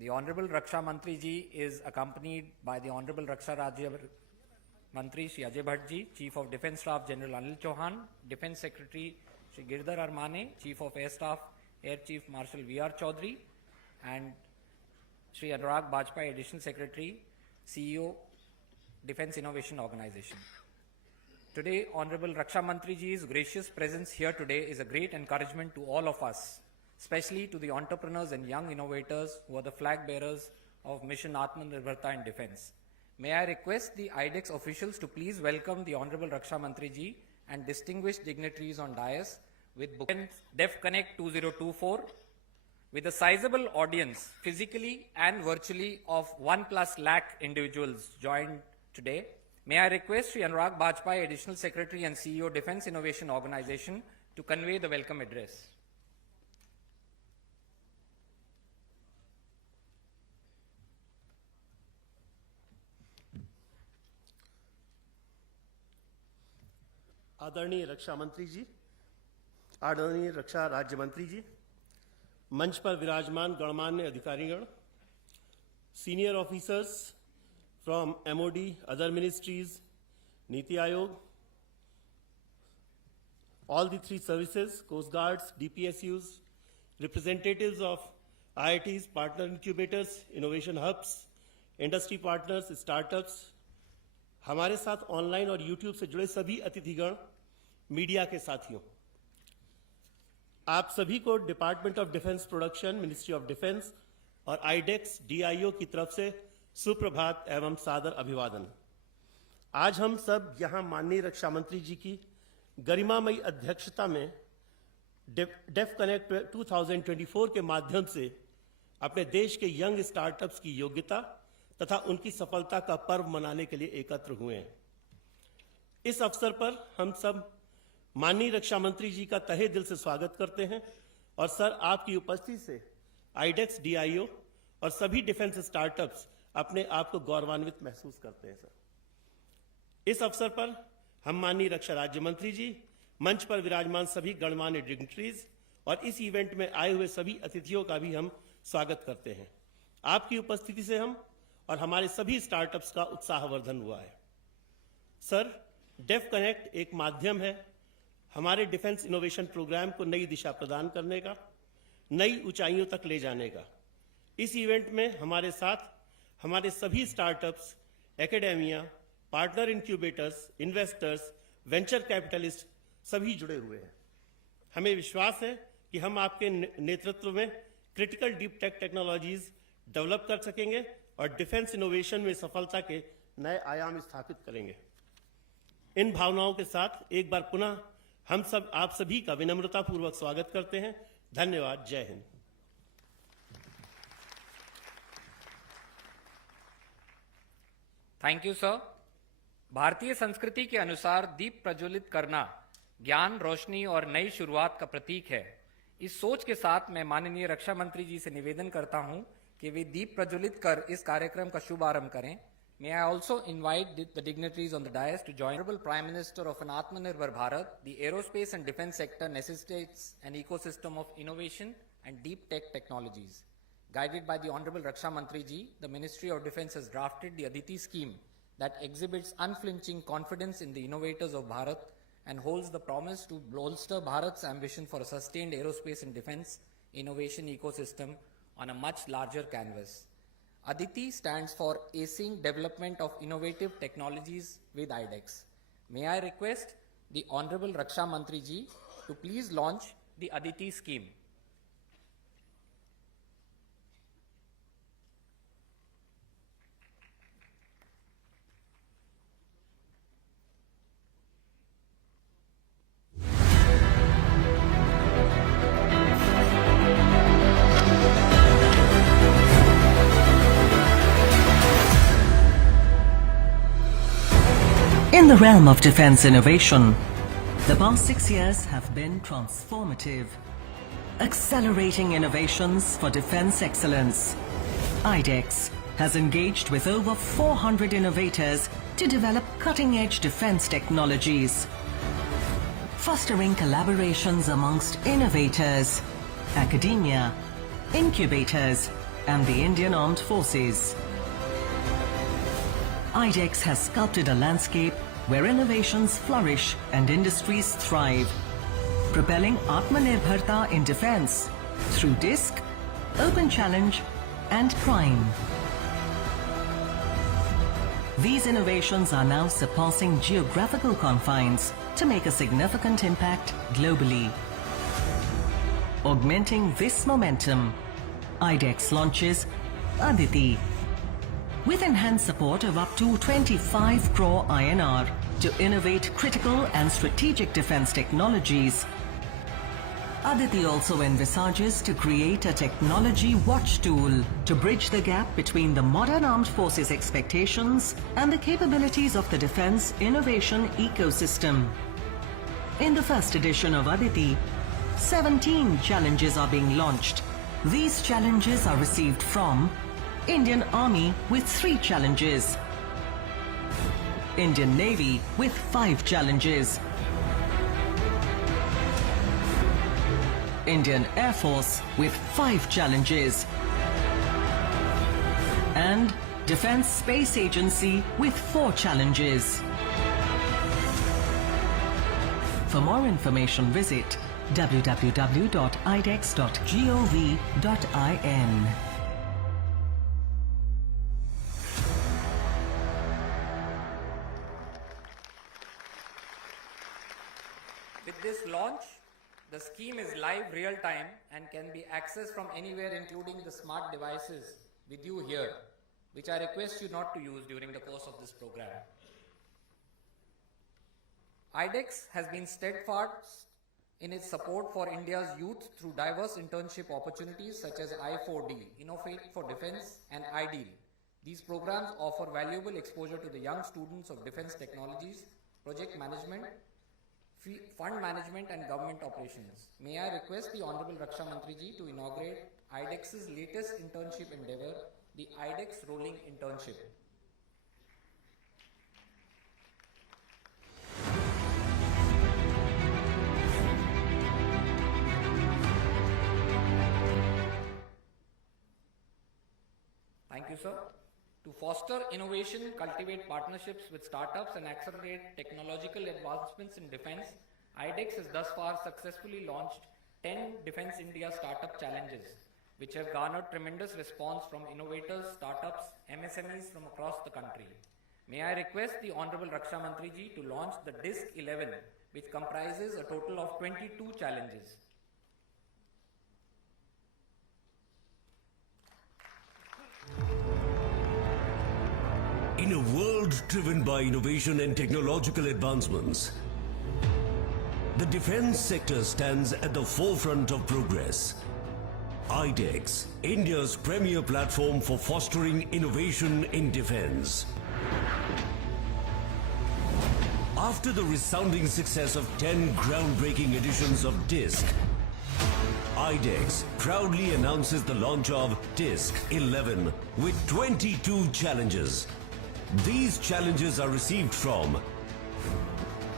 The Honorable Raksha Mantri ji is accompanied by the Honorable Raksha Rajya Mantri Shri Ajay Bhatt ji, Chief of Defence Staff General Anil Chauhan, Defence Secretary Shri Girdhar Armane, Chief of Air Staff Air Chief Marshal V.R. Chaudhary, and Shri Anurag Bajpai, Additional Secretary, CEO, Defence Innovation Organization. Today, Honorable Raksha Mantri ji's gracious presence here today is a great encouragement to all of us, especially to the entrepreneurs and young innovators who are the flag bearers of Mission Atmanirbharta in Defence. May I request the IDEX officials to please welcome the Honorable Raksha Mantri ji and distinguished dignitaries on dais with DEF Connect 2024 with a sizable audience physically and virtually of 1+ lakh individuals joined today. May I request Shri Anurag Bajpai, Additional Secretary and CEO, Defence Innovation Organization, to convey the welcome address. आदरणीय रक्षा मंत्री जी, आदरणीय रक्षा राज्य मंत्री जी, मंच पर विराजमान गणमान्य अधिकारीगण, senior officers from MOD, other ministries, NITI Aayog, all the 3 services, Coast Guards, DPSUs, representatives of IITs, partner incubators, innovation hubs, industry partners, startups, हमारे साथ ऑनलाइन और यूट्यूब से जुड़े सभी अतिथिगण, मीडिया के साथियों, आप सभी को department of defence production, ministry of defence और आईडेक्स DIO की तरफ से सुप्रभात एवं सादर अभिवादन। आज हम सब यहां माननीय रक्षा मंत्री जी की गरिमामयी अध्यक्षता में डेफ कनेक्ट 2024 के माध्यम से अपने देश के यंग स्टार्टअप्स की योग्यता तथा उनकी सफलता का पर्व मनाने के लिए एकत्र हुए हैं। इस अवसर पर हम सब माननीय रक्षा मंत्री जी का तहे दिल से स्वागत करते हैं और सर, आपकी उपस्थिति से आईडेक्स, DIO और सभी डिफेंस स्टार्टअप्स अपने आप को गौरवान्वित महसूस करते हैं। सर, इस अवसर पर हम माननीय रक्षा राज्य मंत्री जी, मंच पर विराजमान सभी गणमान्य डिग्निटरीज और इस इवेंट में आए हुए सभी अतिथियों का भी हम स्वागत करते हैं। आपकी उपस्थिति से हम और हमारे सभी स्टार्टअप्स का उत्साहवर्धन हुआ है। सर, डेफ कनेक्ट एक माध्यम है हमारे डिफेंस इनोवेशन प्रोग्राम को नई दिशा प्रदान करने का, नई ऊंचाइयों तक ले जाने का। इस इवेंट में हमारे साथ हमारे सभी startups, academia, partner incubators, investors, venture capitalist सभी जुड़े हुए हैं। हमें विश्वास है कि हम आपके नेतृत्व में critical deep tech technologies develop कर सकेंगे और डिफेंस इनोवेशन में सफलता के नए आयाम स्थापित करेंगे। इन भावनाओं के साथ एक बार पुनः हम सब आप सभी का विनम्रतापूर्वक स्वागत करते हैं। धन्यवाद। जय हिंद। Thank you sir. भारतीय संस्कृति के अनुसार दीप प्रज्वलित करना ज्ञान, रोशनी और नई शुरुआत का प्रतीक है। इस सोच के साथ मैं माननीय रक्षा मंत्री जी से निवेदन करता हूं कि वे दीप प्रज्वलित कर इस कार्यक्रम का शुभारंभ करें। May I also invite the dignitaries on the dais to join. Honorable Prime Minister of an Atmanirbhar Bharat, the aerospace and defense sector necessitates an ecosystem of innovation and deep tech technologies. Guided by the Honorable Raksha Mantri ji, the Ministry of Defense has drafted the Aditi scheme that exhibits unflinching confidence in the innovators of Bharat and holds the promise to bolster Bharat's ambition for a sustained aerospace and defense innovation ecosystem on a much larger canvas. Aditi stands for Acing Development of Innovative Technologies with IDEX. May I request the Honorable Raksha Mantri ji to please launch the Aditi scheme. In the realm of defense innovation, the past 6 years have been transformative, accelerating innovations for defense excellence. IDEX has engaged with over 400 innovators to develop cutting-edge defense technologies, fostering collaborations amongst innovators, academia, incubators, and the Indian Armed Forces. IDEX has sculpted a landscape where innovations flourish and industries thrive, propelling Atmanirbharta in defense through DISC, Open Challenge and Prime. These innovations are now surpassing geographical confines to make a significant impact globally. Augmenting this momentum, IDEX launches Aditi with enhanced support of up to 25 crore INR to innovate critical and strategic defense technologies. Aditi also envisages to create a technology watch tool to bridge the gap between the modern armed forces expectations and the capabilities of the defense innovation ecosystem. In the first edition of Aditi, 17 challenges are being launched. These challenges are received from Indian Army with 3 challenges, Indian Navy with 5 challenges, Indian Air Force with 5 challenges, and Defense Space Agency with 4 challenges. For more information, visit www.idex.gov.in. With this launch, the scheme is live real-time and can be accessed from anywhere, including the smart devices with you here, which I request you not to use during the course of this program. IDEX has been steadfast in its support for India's youth through diverse internship opportunities such as I4D, Innovate for Defense, and IDEAL. These programs offer valuable exposure to the young students of defense technologies, project management, fund management and government operations. May I request the Honorable Raksha Mantri Ji to inaugurate IDEX's latest internship endeavor, the IDEX Rolling Internship. Thank you, sir. To foster innovation, cultivate partnerships with startups and accelerate technological advancements in defense, IDEX has thus far successfully launched 10 Defense India Startup Challenges, which have garnered tremendous response from innovators, startups, MSMEs from across the country. May I request the Honorable Raksha Mantri Ji to launch the DISC 11, which comprises a total of 22 challenges. In a world driven by innovation and technological advancements, the defense sector stands at the forefront of progress. IDEX, India's premier platform for fostering innovation in defense. After the resounding success of 10 groundbreaking editions of DISC, IDEX proudly announces the launch of DISC 11 with 22 challenges. These challenges are received from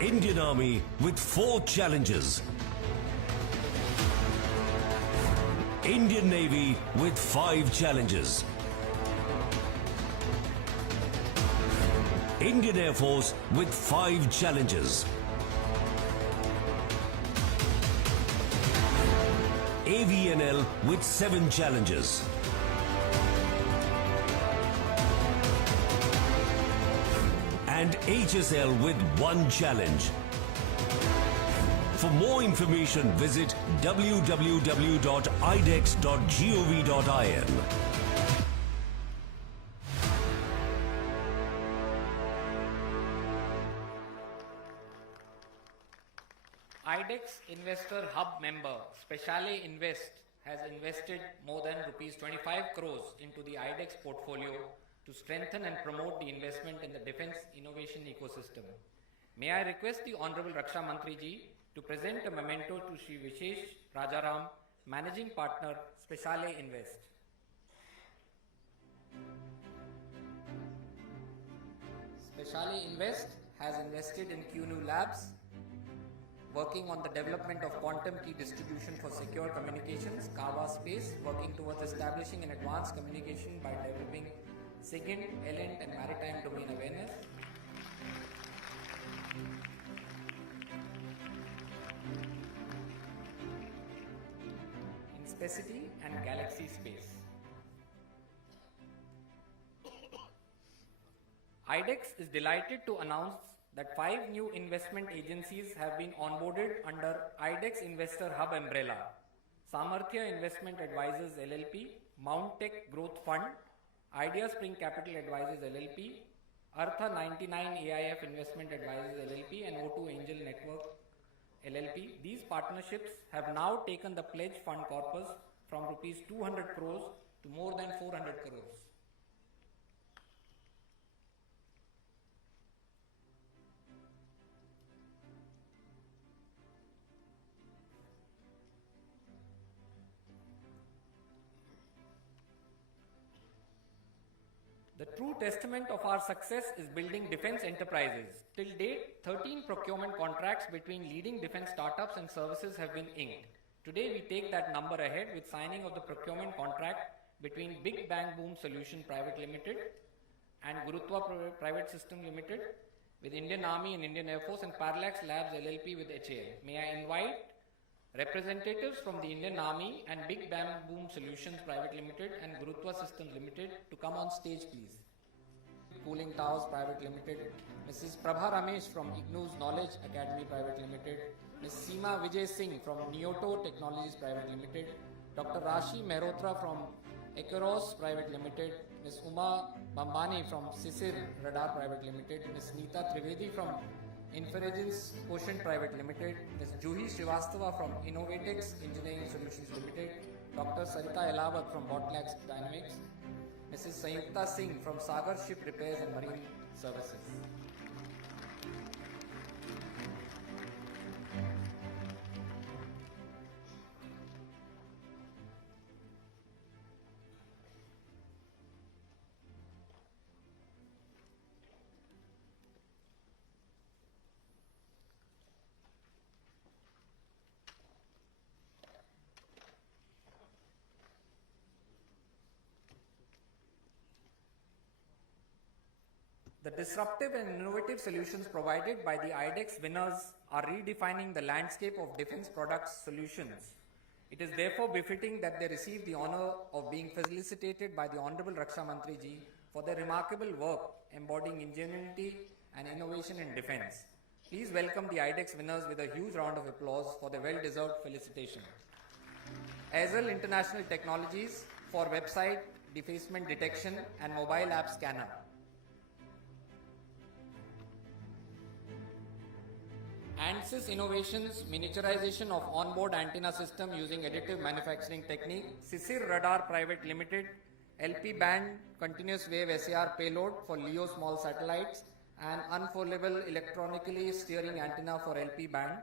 Indian Army with 4 challenges, Indian Navy with 5 challenges, Indian Air Force with 5 challenges, AVNL with 7 challenges, and HSL with 1 challenge. For more information, visit www.idex.gov.in. IDEX Investor Hub member Speciale Invest has invested more than rupees 25 crores into the IDEX portfolio to strengthen and promote the investment in the defense innovation ecosystem. May I request the Honorable Raksha Mantri Ji to present a memento to Shri Vishesh Rajaram, Managing Partner, Speciale Invest. Speciale Invest has invested in QNU Labs, working on the development of quantum key distribution for secure communications, Kava Space, working towards establishing an advanced communication by developing SIGINT, ELINT and maritime domain awareness. Inspacity and Galaxy Space. IDEX is delighted to announce that 5 new investment agencies have been onboarded under IDEX Investor Hub umbrella. Samarthya Investment Advisors LLP, Mount Tech Growth Fund, Idea Spring Capital Advisors LLP, Artha 99 AIF Investment Advisors LLP and O2 Angel Network LLP. These partnerships have now taken the pledge fund corpus from rupees 200 crores to more than 400 crores. The true testament of our success is building defense enterprises. Till date, 13 procurement contracts between leading defense startups and services have been inked. Today, we take that number ahead with signing of the procurement contract between Big Bang Boom Solution Private Limited and Gurutva Private System Limited with Indian Army and Indian Air Force and Parallax Labs LLP with HAL. May I invite representatives from the Indian Army and Big Bang Boom Solutions Private Limited and Gurutva Systems Limited to come on stage, please. Cooling Towers Private Limited, Mrs. Prabha Ramesh from IGNOU's Knowledge Academy Private Limited, Ms. Seema Vijay Singh from Neoto Technologies Private Limited, Dr. Rashi Mehrotra from Equeros Private Limited, Ms. Uma Bambani from CISIR Radar Private Limited, Ms. Neeta Trivedi from Inference Quotient Private Limited, Ms. Juhi Srivastava from Innovatex Engineering Solutions Limited, Dr. Sarita Elawat from Botlax Dynamics, Mrs. Sayukta Singh from Sagar Ship Repairs and Marine Services. The disruptive and innovative solutions provided by the IDEX winners are redefining the landscape of defense products solutions. It is therefore befitting that they receive the honor of being felicitated by the Honorable Raksha Mantri Ji for their remarkable work embodying ingenuity and innovation in defense. Please welcome the IDEX winners with a huge round of applause for their well-deserved felicitation. Azel International Technologies for website defacement detection and mobile app scanner. ANSYS Innovations miniaturization of onboard antenna system using additive manufacturing technique. CISIR Radar Private Limited, LP band continuous wave SAR payload for LEO small satellites and unfoldable electronically steering antenna for LP band.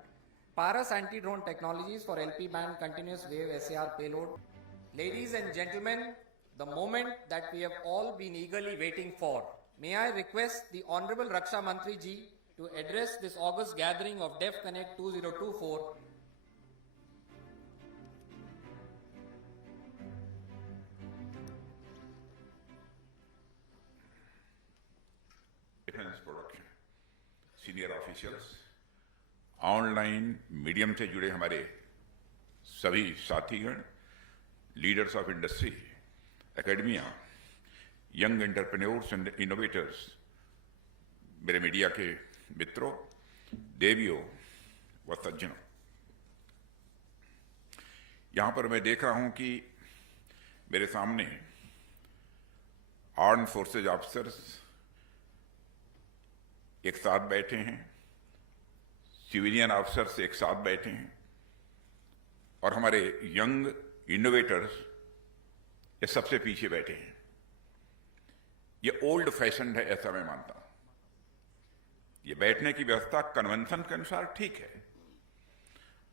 Paras Anti-Drone Technologies for LP band continuous wave SAR payload. Ladies and gentlemen, the moment that we have all been eagerly waiting for. May I request the Honorable Raksha Mantri Ji to address this August gathering of DEF Connect 2024. Defense production, senior officials, online medium से जुड़े हमारे सभी साथीगण, leaders of industry, academia, young entrepreneurs and innovators, मेरे media के मित्रों, देवियों व सज्जनों, यहां पर मैं देख रहा हूं कि मेरे सामने आर्म फोर्सेज ऑफिसर्स एक साथ बैठे हैं, सिविलियन ऑफिसर्स एक साथ बैठे हैं और हमारे यंग इनोवेटर्स ये सबसे पीछे बैठे हैं। ये ओल्ड फैशन्ड है ऐसा मैं मानता हूं। ये बैठने की व्यवस्था कन्वेंशन के अनुसार ठीक है,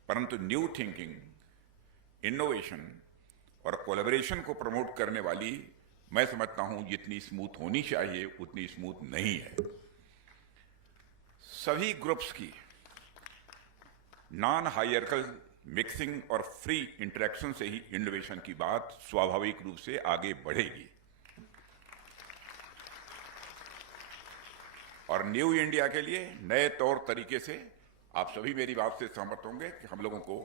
परंतु न्यू थिंकिंग, इनोवेशन और कोलैबोरेशन को प्रमोट करने वाली मैं समझता हूं जितनी स्मूथ होनी चाहिए उतनी स्मूथ नहीं है। सभी ग्रुप्स की नॉन हायरार्किकल मिक्सिंग और फ्री इंटरेक्शन से ही इनोवेशन की बात स्वाभाविक रूप से आगे बढ़ेगी। और न्यू इंडिया के लिए नए तौर तरीके से आप सभी मेरी बात से सहमत होंगे कि हम लोगों को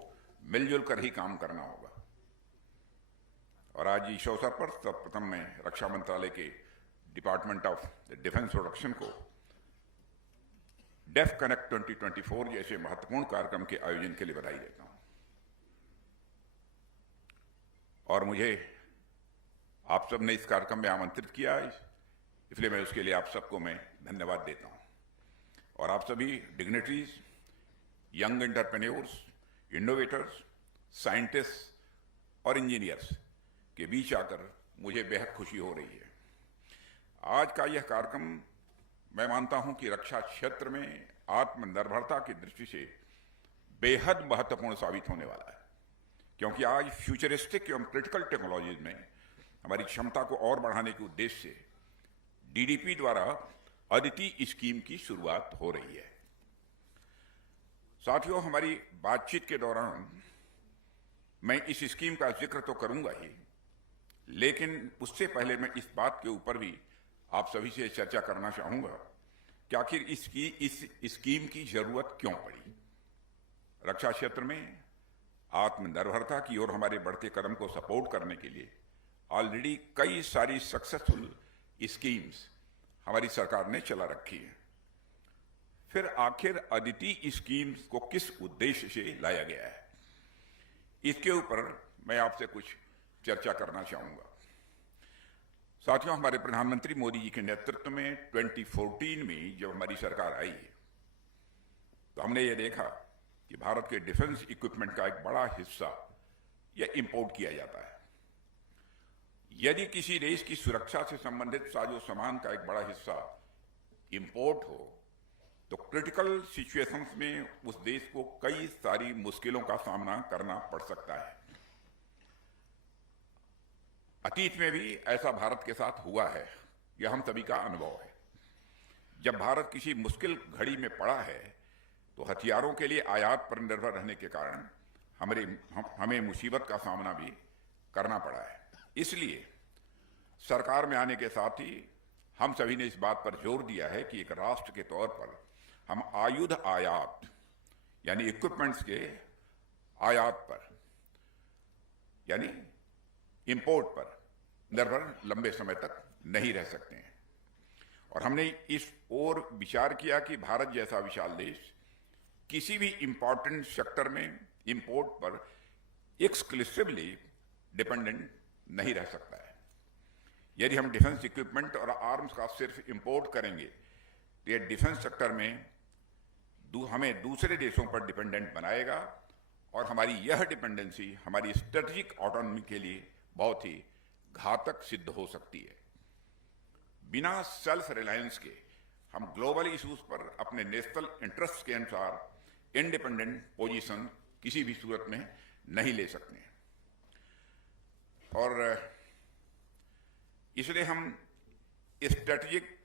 मिलजुल कर ही काम करना होगा। और आज इस अवसर पर सर्वप्रथम मैं रक्षा मंत्रालय के डिपार्टमेंट ऑफ डिफेंस प्रोडक्शन को डेफ कनेक्ट 2024 जैसे महत्वपूर्ण कार्यक्रम के आयोजन के लिए बधाई देता हूं। और मुझे आप सब ने इस कार्यक्रम में आमंत्रित किया, इसलिए मैं उसके लिए आप सबको मैं धन्यवाद देता हूं। और आप सभी dignitaries, young entrepreneurs, innovators, scientist और इंजीनियर्स के बीच आकर मुझे बेहद खुशी हो रही है। आज का यह कार्यक्रम मैं मानता हूं कि रक्षा क्षेत्र में आत्मनिर्भरता की दृष्टि से बेहद महत्वपूर्ण साबित होने वाला है, क्योंकि आज फ्यूचरिस्टिक एवं क्रिटिकल टेक्नोलॉजीज में हमारी क्षमता को और बढ़ाने के उद्देश्य से डीडीपी द्वारा अदिति स्कीम की शुरुआत हो रही है। साथियों, हमारी बातचीत के दौरान मैं इस स्कीम का जिक्र तो करूंगा ही, लेकिन उससे पहले मैं इस बात के ऊपर भी आप सभी से चर्चा करना चाहूंगा कि आखिर इस स्कीम की जरूरत क्यों पड़ी। रक्षा क्षेत्र में आत्मनिर्भरता की ओर हमारे बढ़ते कदम को सपोर्ट करने के लिए ऑलरेडी कई सारी सक्सेसफुल स्कीम्स हमारी सरकार ने चला रखी है। फिर आखिर अदिति स्कीम्स को किस उद्देश्य से लाया गया है, इसके ऊपर मैं आपसे कुछ चर्चा करना चाहूंगा। साथियों, हमारे प्रधानमंत्री मोदी जी के नेतृत्व में 2014 में जब हमारी सरकार आई तो हमने ये देखा कि भारत के डिफेंस इक्विपमेंट का एक बड़ा हिस्सा यह इंपोर्ट किया जाता है। यदि किसी देश की सुरक्षा से संबंधित साजो सामान का एक बड़ा हिस्सा इंपोर्ट हो तो क्रिटिकल सिचुएशंस में उस देश को कई सारी मुश्किलों का सामना करना पड़ सकता है। अतीत में भी ऐसा भारत के साथ हुआ है, यह हम सभी का अनुभव है। जब भारत किसी मुश्किल घड़ी में पड़ा है तो हथियारों के लिए आयात पर निर्भर रहने के कारण हमें मुसीबत का सामना भी करना पड़ा है। इसलिए सरकार में आने के साथ ही हम सभी ने इस बात पर जोर दिया है कि एक राष्ट्र के तौर पर हम आयुध आयात यानी इक्विपमेंट्स के आयात पर यानी इंपोर्ट पर निर्भर लंबे समय तक नहीं रह सकते हैं। और हमने इस ओर विचार किया कि भारत जैसा विशाल देश किसी भी इंपॉर्टेंट सेक्टर में इंपोर्ट पर एक्सक्लूसिवली डिपेंडेंट नहीं रह सकता है। यदि हम डिफेंस इक्विपमेंट और आर्म्स का सिर्फ इंपोर्ट करेंगे तो यह डिफेंस सेक्टर में हमें दूसरे देशों पर डिपेंडेंट बनाएगा और हमारी यह डिपेंडेंसी हमारी स्ट्रेटेजिक ऑटोनॉमी के लिए बहुत ही घातक सिद्ध हो सकती है। बिना सेल्फ रिलायंस के हम ग्लोबल इश्यूज पर अपने नेशनल इंटरेस्ट के अनुसार इंडिपेंडेंट पोजीशन किसी भी सूरत में नहीं ले सकते। और इसलिए हम स्ट्रेटेजिक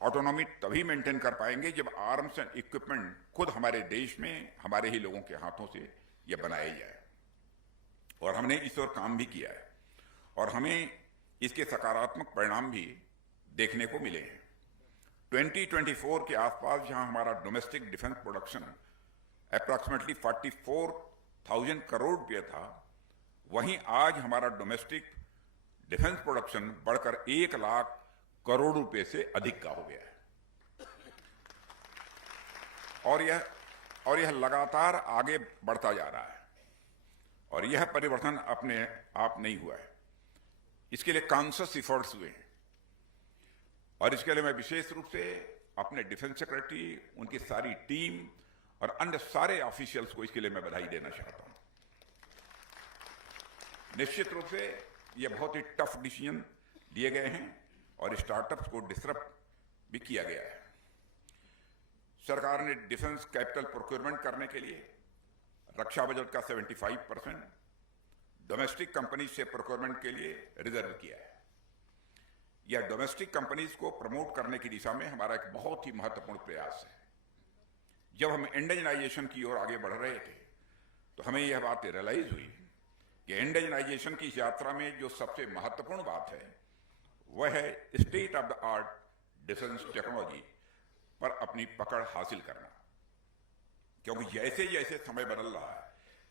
ऑटोनॉमी तभी मेंटेन कर पाएंगे जब आर्म्स एंड इक्विपमेंट खुद हमारे देश में हमारे ही लोगों के हाथों से यह बनाया जाए। और हमने इस ओर काम भी किया है और हमें इसके सकारात्मक परिणाम भी देखने को मिले हैं। 2024 के आसपास जहां हमारा domestic defence production approximately 44,000 crore रुपये था, वहीं आज हमारा डोमेस्टिक डिफेंस प्रोडक्शन बढ़कर 1 लाख करोड़ रुपए से अधिक का हो गया है। और यह लगातार आगे बढ़ता जा रहा है। और यह परिवर्तन अपने आप नहीं हुआ है, इसके लिए कॉन्शियस एफर्ट्स हुए हैं। और इसके लिए मैं विशेष रूप से अपने डिफेंस सेक्रेटरी, उनकी सारी टीम और अन्य सारे ऑफिशियल्स को इसके लिए मैं बधाई देना चाहता हूं। निश्चित रूप से यह बहुत ही टफ डिसीजन लिए गए हैं और स्टार्टअप्स को डिसरप्ट भी किया गया है। सरकार ने डिफेंस कैपिटल प्रोक्योरमेंट करने के लिए रक्षा बजट का 75% डोमेस्टिक कंपनीज से प्रोक्योरमेंट के लिए रिजर्व किया है। यह डोमेस्टिक कंपनीज को प्रमोट करने की दिशा में हमारा एक बहुत ही महत्वपूर्ण प्रयास है। जब हम इंडिजनाइजेशन की ओर आगे बढ़ रहे थे तो हमें यह बात रियलाइज हुई कि इंडिजनाइजेशन की इस यात्रा में जो सबसे महत्वपूर्ण बात है वह है state of the art defence technology पर अपनी पकड़ हासिल करना। क्योंकि जैसे जैसे समय बदल रहा है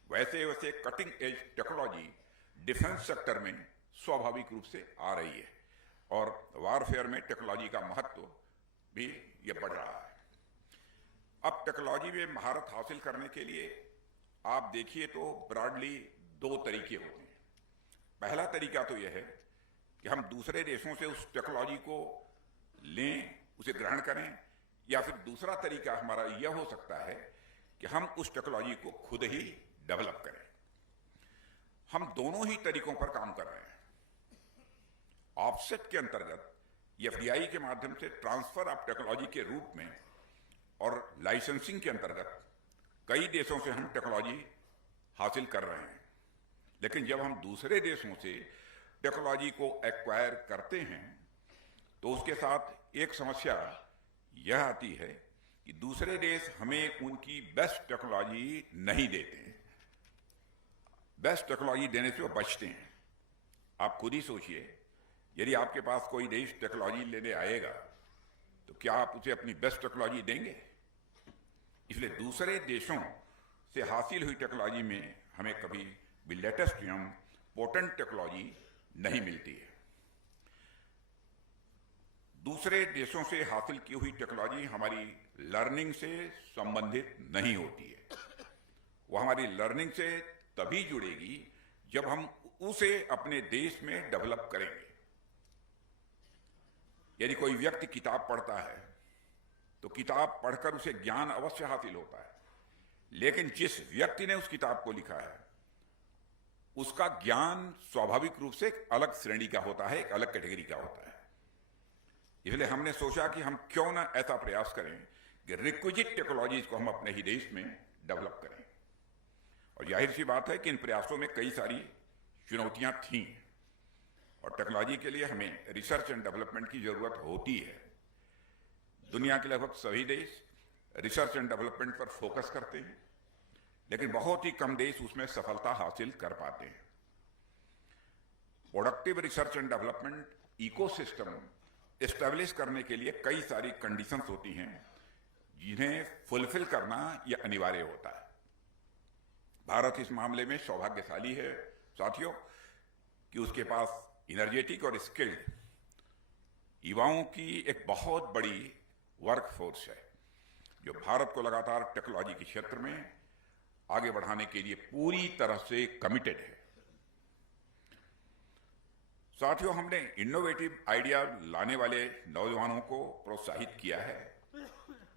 वैसे वैसे cutting edge technology defence sector में स्वाभाविक रूप से आ रही है और वारफेयर में टेक्नोलॉजी का महत्व भी ये बढ़ रहा है। अब टेक्नोलॉजी में महारत हासिल करने के लिए आप देखिए तो ब्रॉडली दो तरीके होते हैं। पहला तरीका तो यह है कि हम दूसरे देशों से उस टेक्नोलॉजी को लें, उसे ग्रहण करें, या फिर दूसरा तरीका हमारा यह हो सकता है कि हम उस टेक्नोलॉजी को खुद ही डेवलप करें। हम दोनों ही तरीकों पर काम कर रहे हैं। ऑफसेट के अंतर्गत एफडीआई के माध्यम से ट्रांसफर ऑफ टेक्नोलॉजी के रूप में और लाइसेंसिंग के अंतर्गत कई देशों से हम टेक्नोलॉजी हासिल कर रहे हैं। लेकिन जब हम दूसरे देशों से टेक्नोलॉजी को एक्वायर करते हैं तो उसके साथ एक समस्या यह आती है कि दूसरे देश हमें उनकी बेस्ट टेक्नोलॉजी नहीं देते हैं। बेस्ट टेक्नोलॉजी देने से वो बचते हैं। आप खुद ही सोचिए, यदि आपके पास कोई देश टेक्नोलॉजी लेने आएगा तो क्या आप उसे अपनी बेस्ट टेक्नोलॉजी देंगे? इसलिए दूसरे देशों से हासिल हुई टेक्नोलॉजी में हमें कभी भी लेटेस्ट एवं पोटेंट टेक्नोलॉजी नहीं मिलती है। दूसरे देशों से हासिल की हुई टेक्नोलॉजी हमारी लर्निंग से संबंधित नहीं होती है। वो हमारी लर्निंग से तभी जुड़ेगी जब हम उसे अपने देश में डेवलप करेंगे। यदि कोई व्यक्ति किताब पढ़ता है तो किताब पढ़कर उसे ज्ञान अवश्य हासिल होता है, लेकिन जिस व्यक्ति ने उस किताब को लिखा है उसका ज्ञान स्वाभाविक रूप से एक अलग श्रेणी का होता है, एक अलग कैटेगरी का होता है। इसलिए हमने सोचा कि हम क्यों ना ऐसा प्रयास करें कि रिक्विजिट टेक्नोलॉजीज को हम अपने ही देश में डेवलप करें। और जाहिर सी बात है कि इन प्रयासों में कई सारी चुनौतियां थीं और टेक्नोलॉजी के लिए हमें रिसर्च एंड डेवलपमेंट की जरूरत होती है। दुनिया के लगभग सभी देश रिसर्च एंड डेवलपमेंट पर फोकस करते हैं, लेकिन बहुत ही कम देश उसमें सफलता हासिल कर पाते हैं। Productive research and development ecosystem establish करने के लिए कई सारी कंडीशंस होती हैं जिन्हें फुलफिल करना यह अनिवार्य होता है। भारत इस मामले में सौभाग्यशाली है साथियों कि उसके पास इनर्जेटिक और स्किल्ड युवाओं की एक बहुत बड़ी वर्कफोर्स है जो भारत को लगातार टेक्नोलॉजी के क्षेत्र में आगे बढ़ाने के लिए पूरी तरह से कमिटेड है। साथियों, हमने इनोवेटिव आइडिया लाने वाले नौजवानों को प्रोत्साहित किया है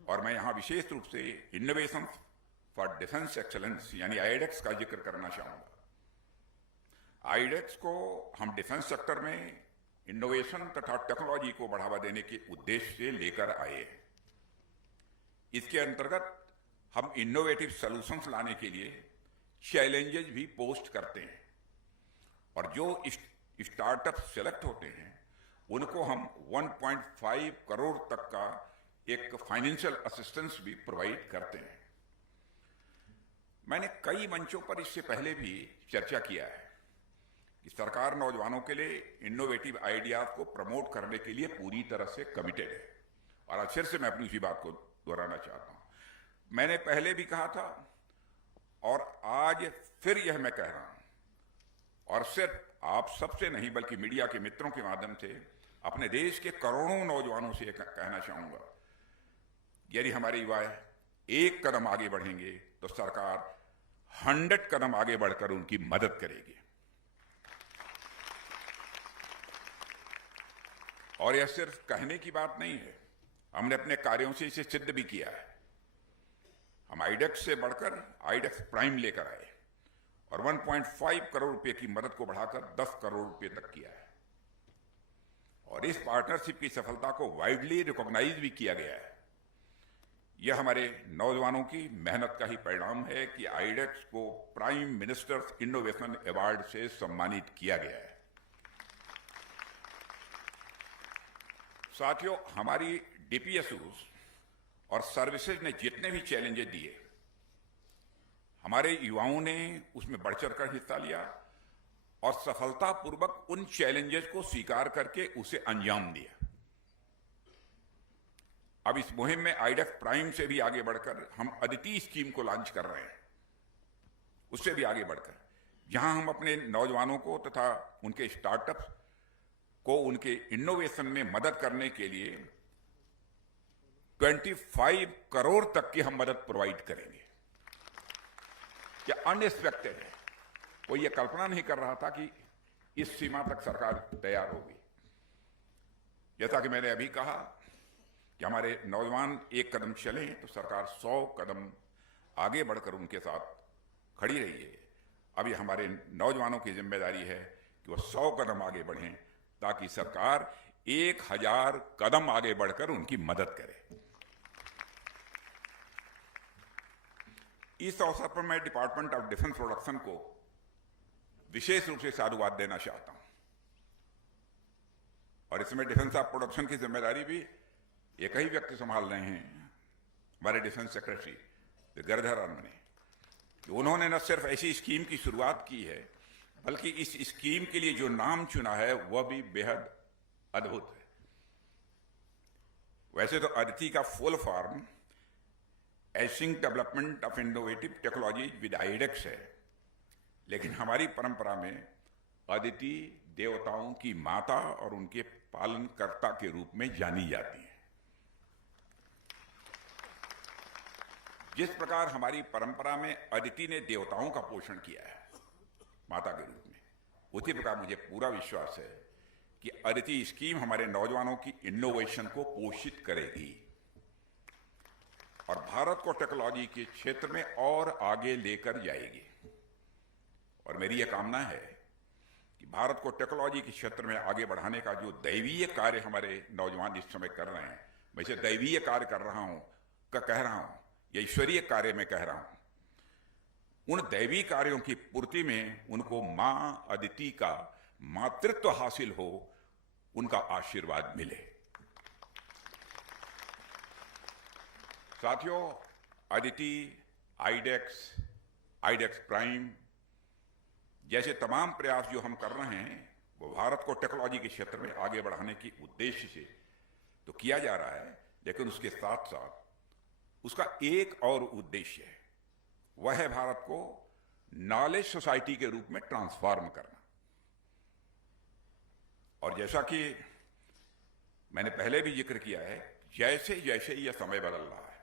और मैं यहां विशेष रूप से इनोवेशन फॉर डिफेंस एक्सेलेंस यानी आईडेक्स का जिक्र करना चाहूंगा। आईडेक्स को हम डिफेंस सेक्टर में इनोवेशन तथा टेक्नोलॉजी को बढ़ावा देने के उद्देश्य से लेकर आए हैं। इसके अंतर्गत हम इनोवेटिव सॉल्यूशंस लाने के लिए चैलेंजेस भी पोस्ट करते हैं और जो स्टार्टअप सेलेक्ट होते हैं उनको हम 1.5 करोड़ तक का एक फाइनेंशियल असिस्टेंस भी प्रोवाइड करते हैं। मैंने कई मंचों पर इससे पहले भी चर्चा किया है कि सरकार नौजवानों के लिए इनोवेटिव आइडियाज को प्रमोट करने के लिए पूरी तरह से कमिटेड है और आज फिर से मैं अपनी उसी बात को दोहराना चाहता हूं। मैंने पहले भी कहा था और आज फिर यह मैं कह रहा हूं और सिर्फ आप सबसे नहीं बल्कि मीडिया के मित्रों के माध्यम से अपने देश के करोड़ों नौजवानों से कहना चाहूंगा, यदि हमारे युवा एक कदम आगे बढ़ेंगे तो सरकार 100 कदम आगे बढ़कर उनकी मदद करेगी। और यह सिर्फ कहने की बात नहीं है, हमने अपने कार्यों से इसे सिद्ध भी किया है। हम आईडेक्स से बढ़कर आईडेक्स प्राइम लेकर आए और 1.5 करोड़ रुपए की मदद को बढ़ाकर 10 करोड़ रुपए तक किया है और इस पार्टनरशिप की सफलता को वाइडली रिकॉग्नाइज भी किया गया है। यह हमारे नौजवानों की मेहनत का ही परिणाम है कि आईडेक्स को प्राइम मिनिस्टर्स इनोवेशन अवार्ड से सम्मानित किया गया है। साथियों, हमारी डीपीएसयूज और सर्विसेज ने जितने भी चैलेंजेस दिए, हमारे युवाओं ने उसमें बढ़ चढ़ कर हिस्सा लिया और सफलतापूर्वक उन चैलेंजेस को स्वीकार करके उसे अंजाम दिया। अब इस मुहिम में आईडेक्स प्राइम से भी आगे बढ़कर हम अदिति स्कीम को लॉन्च कर रहे हैं, उससे भी आगे बढ़कर, जहां हम अपने नौजवानों को तथा उनके स्टार्टअप्स को उनके इनोवेशन में मदद करने के लिए 25 करोड़ तक की हम मदद प्रोवाइड करेंगे। क्या अनएक्सपेक्टेड है, कोई ये कल्पना नहीं कर रहा था कि इस सीमा तक सरकार तैयार होगी। जैसा कि मैंने अभी कहा कि हमारे नौजवान एक कदम चले तो सरकार 100 कदम आगे बढ़कर उनके साथ खड़ी रही है। अभी हमारे नौजवानों की जिम्मेदारी है कि वो 100 कदम आगे बढ़ें ताकि सरकार 1000 कदम आगे बढ़कर उनकी मदद करे। इस अवसर पर मैं डिपार्टमेंट ऑफ डिफेंस प्रोडक्शन को विशेष रूप से साधुवाद देना चाहता हूं, और इसमें डिफेंस ऑफ प्रोडक्शन की जिम्मेदारी भी एक ही व्यक्ति संभाल रहे हैं, हमारे डिफेंस सेक्रेटरी गिरधर अरमाने। उन्होंने न सिर्फ ऐसी स्कीम की शुरुआत की है, बल्कि इस स्कीम के लिए जो नाम चुना है वह भी बेहद अद्भुत है। वैसे तो अदिति का full form acing development of innovative technology with iDEX है, लेकिन हमारी परंपरा में अदिति देवताओं की माता और उनके पालनकर्ता के रूप में जानी जाती है। जिस प्रकार हमारी परंपरा में अदिति ने देवताओं का पोषण किया है माता के रूप में, उसी प्रकार मुझे पूरा विश्वास है कि अदिति स्कीम हमारे नौजवानों की इनोवेशन को पोषित करेगी और भारत को टेक्नोलॉजी के क्षेत्र में और आगे लेकर जाएगी। और मेरी यह कामना है कि भारत को टेक्नोलॉजी के क्षेत्र में आगे बढ़ाने का जो दैवीय कार्य हमारे नौजवान इस समय कर रहे हैं, मैं इसे दैवीय कार्य कह रहा हूं या ईश्वरीय कार्य में कह रहा हूं, उन दैवी कार्यों की पूर्ति में उनको मां अदिति का मातृत्व हासिल हो, उनका आशीर्वाद मिले। साथियों, अदिति, आईडेक्स प्राइम जैसे तमाम प्रयास जो हम कर रहे हैं वो भारत को टेक्नोलॉजी के क्षेत्र में आगे बढ़ाने की उद्देश्य से तो किया जा रहा है, लेकिन उसके साथ साथ उसका एक और उद्देश्य है, वह है भारत को नॉलेज सोसाइटी के रूप में ट्रांसफॉर्म करना। और जैसा कि मैंने पहले भी जिक्र किया है, जैसे जैसे यह समय बदल रहा है,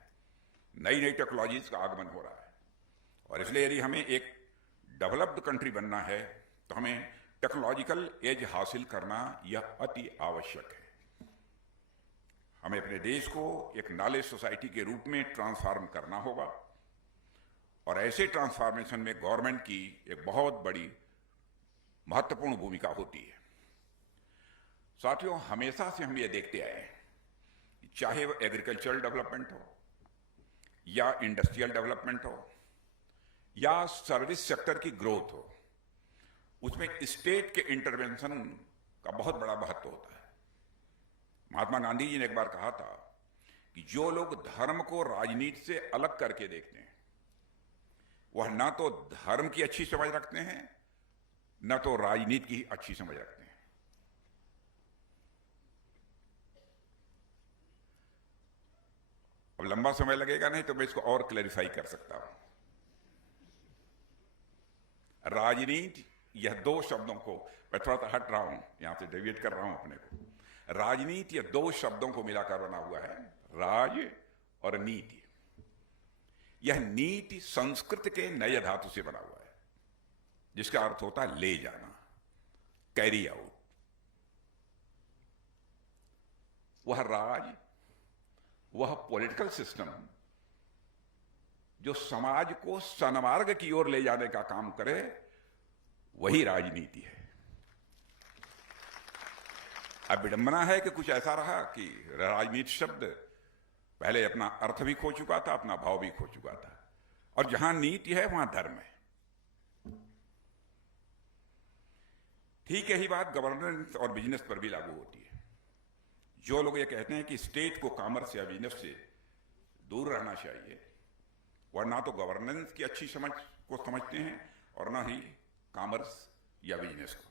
नई नई टेक्नोलॉजीज का आगमन हो रहा है, और इसलिए यदि हमें एक डेवलप्ड कंट्री बनना है तो हमें टेक्नोलॉजिकल एज हासिल करना यह अति आवश्यक है। हमें अपने देश को एक नॉलेज सोसाइटी के रूप में ट्रांसफॉर्म करना होगा, और ऐसे ट्रांसफॉर्मेशन में गवर्नमेंट की एक बहुत बड़ी महत्वपूर्ण भूमिका होती है। साथियों, हमेशा से हम ये देखते आए हैं, चाहे वो एग्रीकल्चरल डेवलपमेंट हो या इंडस्ट्रियल डेवलपमेंट हो या सर्विस सेक्टर की ग्रोथ हो, उसमें स्टेट के इंटरवेंशन का बहुत बड़ा महत्व होता है। महात्मा गांधी जी ने एक बार कहा था कि जो लोग धर्म को राजनीति से अलग करके देखते हैं, वह ना तो धर्म की अच्छी समझ रखते हैं, न तो राजनीति की अच्छी समझ रखते हैं। अब लंबा समय लगेगा नहीं तो मैं इसको और क्लैरिफाई कर सकता हूं। राजनीति, यह दो शब्दों को, मैं थोड़ा सा हट रहा हूं, यहां से डेविएट कर रहा हूं अपने को। राजनीति, यह दो शब्दों को मिलाकर बना हुआ है, राज और नीति। यह नीति संस्कृत के नए धातु से बना हुआ है, जिसका अर्थ होता है ले जाना, कैरी आउट। वह राज, वह पॉलिटिकल सिस्टम जो समाज को सन्मार्ग की ओर ले जाने का काम करे, वही राजनीति है। अब विडंबना है कि कुछ ऐसा रहा कि राजनीति शब्द पहले अपना अर्थ भी खो चुका था, अपना भाव भी खो चुका था, और जहां नीति है वहां धर्म है। ठीक यही बात गवर्नेंस और बिजनेस पर भी लागू होती है। जो लोग ये कहते हैं कि स्टेट को कॉमर्स या बिजनेस से दूर रहना चाहिए। वह ना तो गवर्नेंस की अच्छी समझ को समझते हैं और ना ही कॉमर्स या बिजनेस को।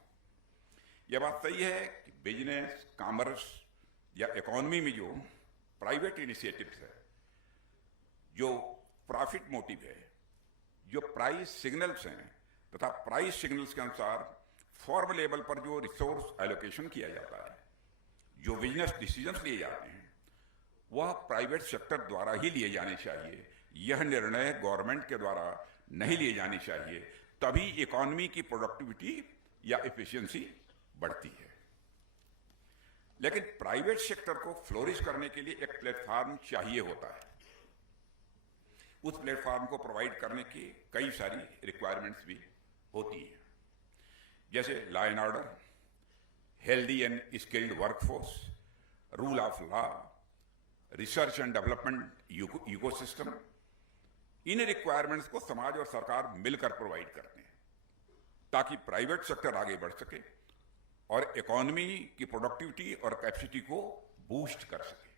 यह बात सही है कि बिजनेस, कॉमर्स या इकोनॉमी में जो प्राइवेट इनिशिएटिव्स है, जो प्रॉफिट मोटिव है, जो प्राइस सिग्नल्स हैं तथा प्राइस सिग्नल्स के अनुसार फॉर्म लेवल पर जो रिसोर्स एलोकेशन किया जाता है, जो बिजनेस डिसीजंस लिए जाते हैं, वह प्राइवेट सेक्टर द्वारा ही लिए जाने चाहिए। यह निर्णय गवर्नमेंट के द्वारा नहीं लिए जाने चाहिए, तभी इकोनॉमी की प्रोडक्टिविटी या एफिशिएंसी बढ़ती है। लेकिन प्राइवेट सेक्टर को फ्लोरिश करने के लिए एक प्लेटफॉर्म चाहिए होता है। उस प्लेटफॉर्म को प्रोवाइड करने की कई सारी रिक्वायरमेंट्स भी होती हैं, जैसे law and order, healthy and skilled workforce, rule of law, research and development ecosystem. In requirements को समाज और सरकार मिलकर प्रोवाइड करते हैं ताकि प्राइवेट सेक्टर आगे बढ़ सके और इकोनॉमी की प्रोडक्टिविटी और कैपेसिटी को बूस्ट कर सके।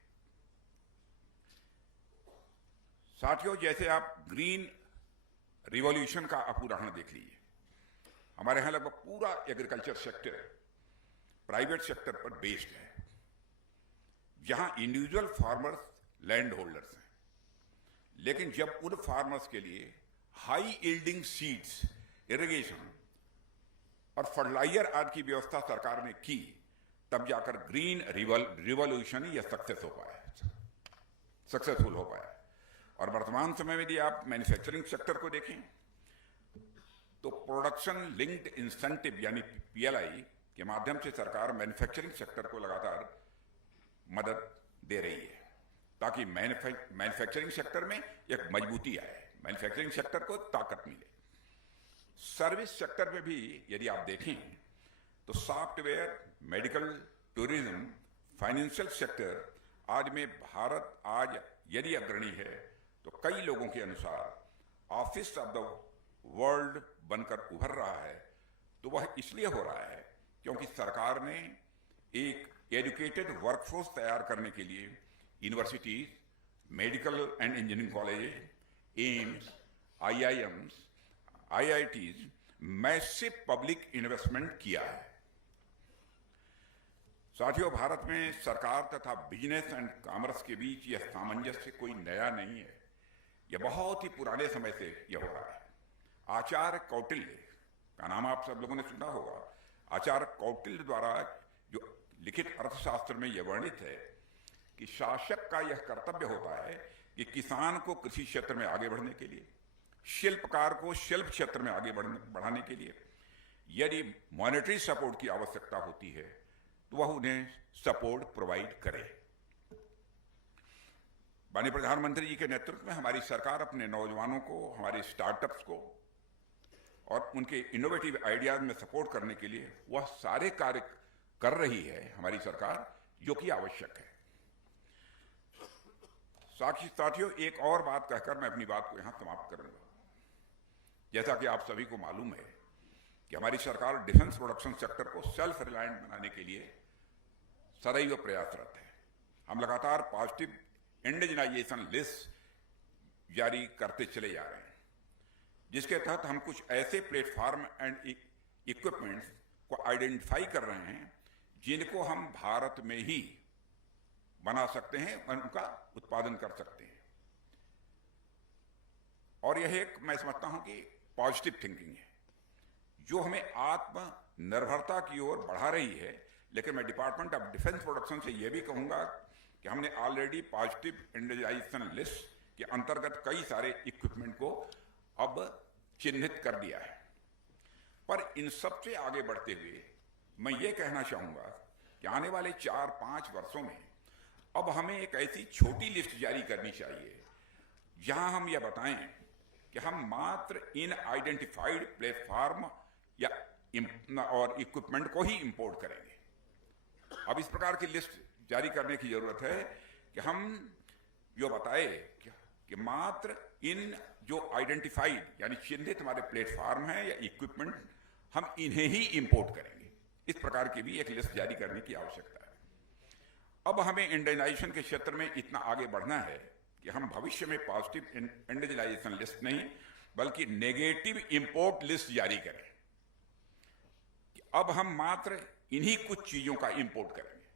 साथियों, जैसे आप ग्रीन रिवॉल्यूशन का आप उदाहरण देख लीजिए। हमारे यहां लगभग पूरा एग्रीकल्चर सेक्टर प्राइवेट सेक्टर पर बेस्ड है, जहां इंडिविजुअल फार्मर्स लैंड होल्डर्स हैं। लेकिन जब उन फार्मर्स के लिए हाई यील्डिंग सीड्स, इरिगेशन और फर्टिलाइजर आदि की व्यवस्था सरकार ने की, तब जाकर ग्रीन रिवॉल्यूशन यह सक्सेसफुल हो पाया। और वर्तमान समय में यदि आप मैन्युफैक्चरिंग सेक्टर को देखें तो प्रोडक्शन लिंक्ड इंसेंटिव यानी पीएलआई के माध्यम से सरकार मैन्युफैक्चरिंग सेक्टर को लगातार मदद दे रही है ताकि मैन्युफैक्चरिंग सेक्टर में एक मजबूती आए, मैन्युफैक्चरिंग सेक्टर को ताकत मिले। सर्विस सेक्टर में भी यदि आप देखें तो software, medical, tourism, financial sector आज में भारत आज यदि अग्रणी है तो कई लोगों के अनुसार ऑफिस ऑफ द वर्ल्ड बनकर उभर रहा है। तो वह इसलिए हो रहा है क्योंकि सरकार ने एक एजुकेटेड वर्कफोर्स तैयार करने के लिए universities, medical and engineering college, AIIMS, IIMs, IITs massive public investment किया है। साथियों, भारत में सरकार तथा बिजनेस एंड कॉमर्स के बीच यह सामंजस्य कोई नया नहीं है, यह बहुत ही पुराने समय से यह हो रहा है। आचार्य कौटिल्य का नाम आप सब लोगों ने सुना होगा। आचार्य कौटिल्य द्वारा जो लिखित अर्थशास्त्र में यह वर्णित है कि शासक का यह कर्तव्य होता है कि किसान को कृषि क्षेत्र में आगे बढ़ने के लिए, शिल्पकार को शिल्प क्षेत्र में आगे बढ़ाने के लिए यदि मॉनेटरी सपोर्ट की आवश्यकता होती है तो वह उन्हें सपोर्ट प्रोवाइड करे। माननीय प्रधानमंत्री जी के नेतृत्व में हमारी सरकार अपने नौजवानों को, हमारे स्टार्टअप्स को और उनके इनोवेटिव आइडियाज में सपोर्ट करने के लिए वह सारे कार्य कर रही है हमारी सरकार, जो कि आवश्यक है। साथियों, एक और बात कहकर मैं अपनी बात को यहां समाप्त करूंगा। जैसा कि आप सभी को मालूम है कि हमारी सरकार डिफेंस प्रोडक्शन सेक्टर को सेल्फ रिलायंट बनाने के लिए सदैव प्रयासरत है। हम लगातार पॉजिटिव इंडिजिनाइजेशन लिस्ट जारी करते चले जा रहे हैं, जिसके तहत हम कुछ ऐसे प्लेटफॉर्म एंड इक्विपमेंट्स को आइडेंटिफाई कर रहे हैं जिनको हम भारत में ही बना सकते हैं और उनका उत्पादन कर सकते हैं। और यह एक, मैं समझता हूं कि पॉजिटिव थिंकिंग है जो हमें आत्मनिर्भरता की ओर बढ़ा रही है। लेकिन मैं डिपार्टमेंट ऑफ डिफेंस प्रोडक्शन से यह भी कहूंगा कि हमने ऑलरेडी पॉजिटिव इंडिजिनाइजेशन लिस्ट के अंतर्गत कई सारे इक्विपमेंट को अब चिन्हित कर दिया है। पर इन सब से आगे बढ़ते हुए मैं ये कहना चाहूंगा कि आने वाले 4-5 वर्षों में अब हमें एक ऐसी छोटी लिस्ट जारी करनी चाहिए जहां हम यह बताएं कि हम मात्र इन आइडेंटिफाइड प्लेटफॉर्म या और इक्विपमेंट को ही इंपोर्ट करेंगे। अब इस प्रकार की लिस्ट जारी करने की जरूरत है कि हम जो बताए कि मात्र इन जो आइडेंटिफाइड यानी चिन्हित हमारे प्लेटफॉर्म हैं या इक्विपमेंट, हम इन्हें ही इंपोर्ट करेंगे। इस प्रकार की भी एक लिस्ट जारी करने की आवश्यकता है। अब हमें इंडियनाइजेशन के क्षेत्र में इतना आगे बढ़ना है कि हम भविष्य में पॉजिटिव इंडिविजुअलाइजेशन लिस्ट नहीं बल्कि नेगेटिव इंपोर्ट लिस्ट जारी करें कि अब हम मात्र इन्हीं कुछ चीजों का इंपोर्ट करेंगे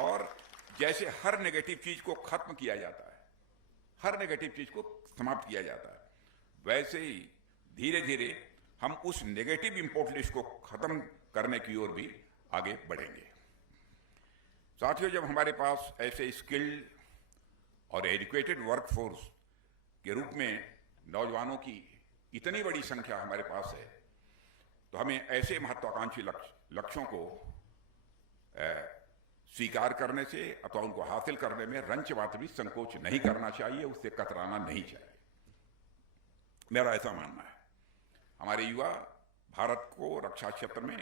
और जैसे हर नेगेटिव चीज को खत्म किया जाता है, हर नेगेटिव चीज को समाप्त किया जाता है, वैसे ही धीरे धीरे हम उस नेगेटिव इंपोर्ट लिस्ट को खत्म करने की ओर भी आगे बढ़ेंगे। साथियों, जब हमारे पास ऐसे स्किल्ड और एजुकेटेड वर्कफोर्स के रूप में नौजवानों की इतनी बड़ी संख्या हमारे पास है, तो हमें ऐसे महत्वाकांक्षी लक्ष्यों को स्वीकार करने से अथवा उनको हासिल करने में रंच मात्र भी संकोच नहीं करना चाहिए, उससे कतराना नहीं चाहिए। मेरा ऐसा मानना है। हमारे युवा भारत को रक्षा क्षेत्र में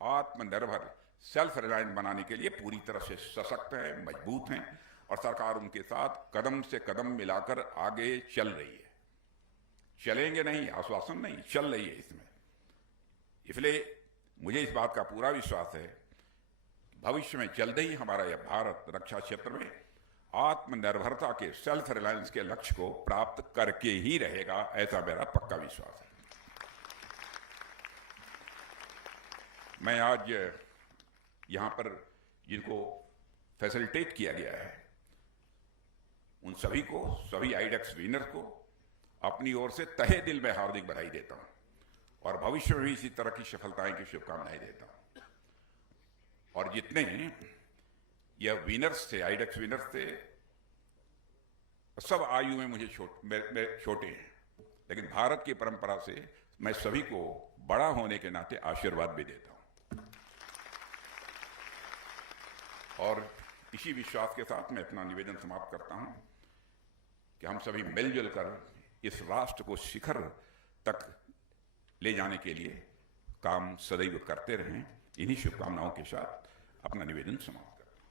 आत्मनिर्भर सेल्फ रिलायंट बनाने के लिए पूरी तरह से सशक्त हैं, मजबूत हैं और सरकार उनके साथ कदम से कदम मिलाकर आगे चल रही है। चलेंगे नहीं, आश्वासन नहीं, चल रही है इसमें। इसलिए मुझे इस बात का पूरा विश्वास है कि भविष्य में जल्द ही हमारा यह भारत रक्षा क्षेत्र में आत्मनिर्भरता के सेल्फ रिलायंस के लक्ष्य को प्राप्त करके ही रहेगा, ऐसा मेरा पक्का विश्वास है। मैं आज यहां पर जिनको फैसिलिटेट किया गया है उन सभी को, सभी आईडेक्स विनर को अपनी ओर से तहे दिल में हार्दिक बधाई देता हूं और भविष्य में भी इसी तरह की सफलताएं की शुभकामनाएं देता हूं। और जितने यह विनर्स थे, आईडेक्स विनर्स थे, सब आयु में मुझे छोटे हैं, लेकिन भारत की परंपरा से मैं सभी को बड़ा होने के नाते आशीर्वाद भी देता हूं। और इसी विश्वास के साथ मैं अपना निवेदन समाप्त करता हूं कि हम सभी मिलजुल कर इस राष्ट्र को शिखर तक ले जाने के लिए काम सदैव करते रहें। इन्हीं शुभकामनाओं के साथ अपना निवेदन समाप्त करता हूं।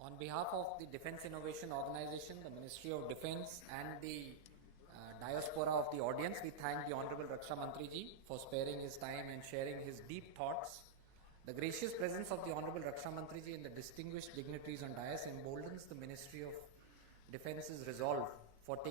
On behalf of the Defense Innovation Organization, the Ministry of Defense and the diaspora of the audience, we thank the Honorable Raksha Mantri ji for sparing his time and sharing his deep thoughts. The gracious presence of the Honorable Raksha Mantri ji and the distinguished dignitaries on dais emboldens the Ministry of Defence's resolve for taking